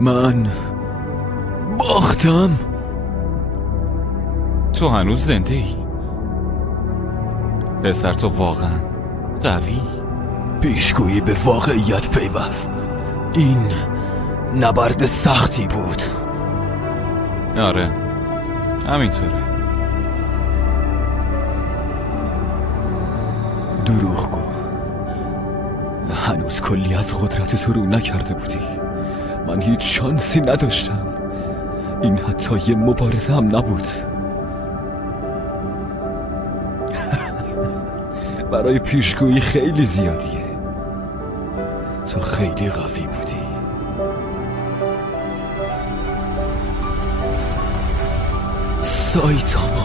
من باختم. تو هنوز زنده ای؟ پسر تو واقعا قوی. پیشگویی به واقعیت پیوست. این نبرد سختی بود. آره همینطوره. دروغگو، هنوز کلی از قدرت تو رو نکرده بودی. من هیچ شانسی نداشتم. این حتی یه مبارزه هم نبود. برای پیشگویی خیلی زیادیه. تو خیلی قوی بودی. سایتاما